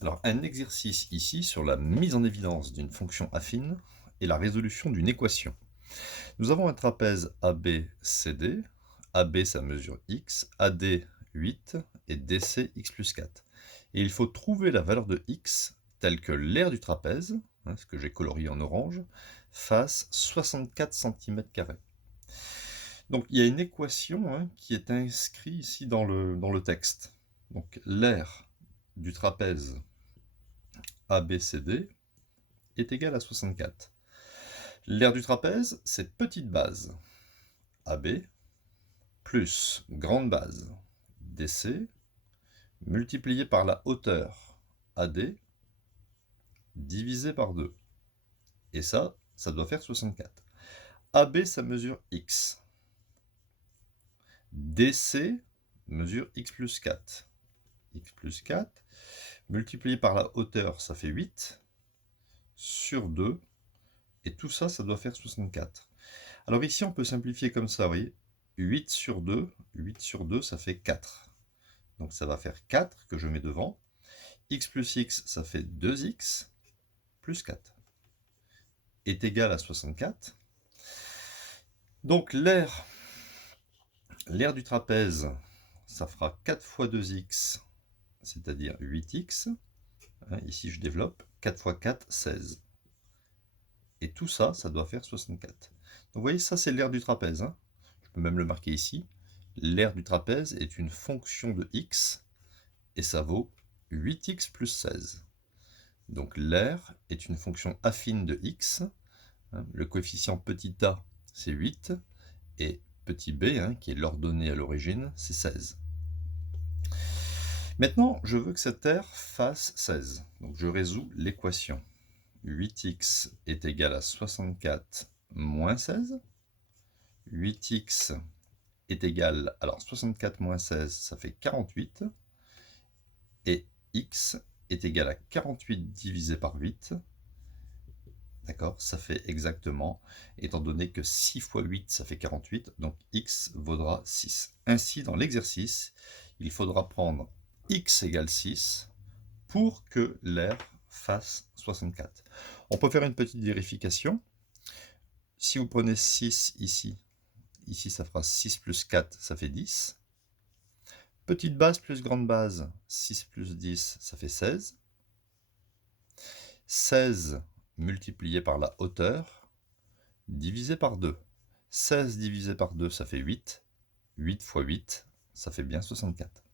Alors, un exercice ici sur la mise en évidence d'une fonction affine et la résolution d'une équation. Nous avons un trapèze ABCD. AB, ça mesure x, AD 8 et DC x plus 4. Et il faut trouver la valeur de x telle que l'aire du trapèze, ce que j'ai colorié en orange, fasse 64 cm². Donc il y a une équation qui est inscrite ici dans le texte. Donc l'aire du trapèze ABCD est égale à 64. L'aire du trapèze, c'est petite base AB plus grande base DC multiplié par la hauteur AD divisé par 2. Et ça doit faire 64. AB, ça mesure x. DC mesure x plus 4. X plus 4 multiplié par la hauteur, ça fait 8 sur 2. Et tout ça, ça doit faire 64. Alors ici, on peut simplifier comme ça, vous voyez. 8 sur 2, ça fait 4. Donc ça va faire 4 que je mets devant. X plus x, ça fait 2x plus 4 est égal à 64. Donc l'aire du trapèze, ça fera 4 fois 2x, c'est-à-dire 8x. Ici, je développe. 4 fois 4, 16. Et tout ça, ça doit faire 64. Donc vous voyez, ça c'est l'aire du trapèze. Je peux même le marquer ici. L'aire du trapèze est une fonction de x, et ça vaut 8x plus 16. Donc l'aire est une fonction affine de x. Le coefficient petit a, c'est 8, et petit b, qui est l'ordonnée à l'origine, c'est 16. Maintenant, je veux que cette aire fasse 16. Donc je résous l'équation. 8x est égal à 64 moins 16. 8x est égal, alors 64 moins 16, ça fait 48. Et x est égal à 48 divisé par 8. D'accord, ça fait exactement, étant donné que 6 fois 8, ça fait 48, donc x vaudra 6. Ainsi, dans l'exercice, il faudra prendre x égale 6 pour que l'aire fasse 64. On peut faire une petite vérification. Si vous prenez 6 ici, ça fera 6 plus 4, ça fait 10. Petite base plus grande base, 6 plus 10, ça fait 16. 16 multiplié par la hauteur, divisé par 2. 16 divisé par 2, ça fait 8. 8 fois 8, ça fait bien 64.